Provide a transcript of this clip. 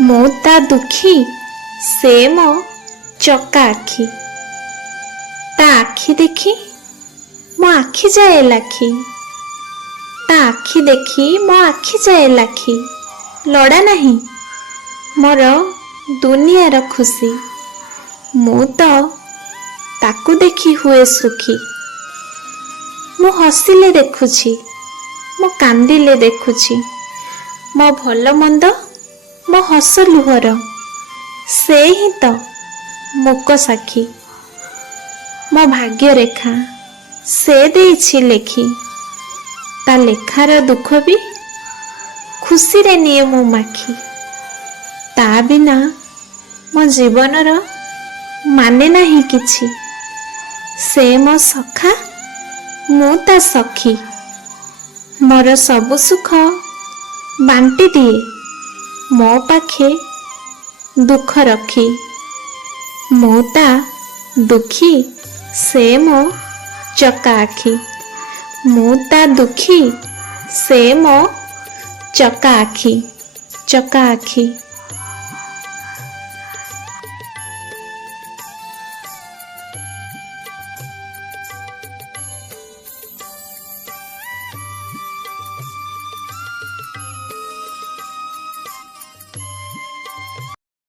ମୁଁ ତା ଦୁଃଖୀ ସେ ମୋ ଚକା ଆଖି। ତା ଆଖି ଦେଖି ମୋ ଆଖି ଯାଏ ଲାଖି। ତା ଆଖି ଦେଖି ମୋ ଆଖି ଯାଏ ଲାଖି। ଲଡ଼ା ନାହିଁ ମୋର ଦୁନିଆର ଖୁସି। ମୁଁ ତ ତାକୁ ଦେଖି ହୁଏ ସୁଖୀ। ମୁଁ ହସିଲେ ଦେଖୁଛି, ମୁଁ କାନ୍ଦିଲେ ଦେଖୁଛି। ମୋ ଭଲ ମନ୍ଦ ମୋ ହସ ଲୁହର ସେ ହିଁ ତ ମୂକ ସାକ୍ଷୀ। ମୋ ଭାଗ୍ୟରେଖା ସେ ଦେଇଛି ଲେଖି। ତା ଲେଖାର ଦୁଃଖ ବି ଖୁସିରେ ନିଏ ମୁଁ ମାଖି। ତା ବିନା ମୋ ଜୀବନର ମାନେ ନାହିଁ କିଛି। ସେ ମୋ ସଖା ମୁଁ ତା ସଖୀ। ମୋର ସବୁ ସୁଖ ବାଣ୍ଟି ଦିଏ ମୋ ପାଖେ ଦୁଃଖ ରଖି। ମୁଁ ତା ଦୁଃଖୀ ସେ ମୋ ଚକା ଆଖି। ମୁଁ ତା ଦୁଃଖୀ ସେ ମୋ ଚକା ଆଖି। ଚକା ଆଖି।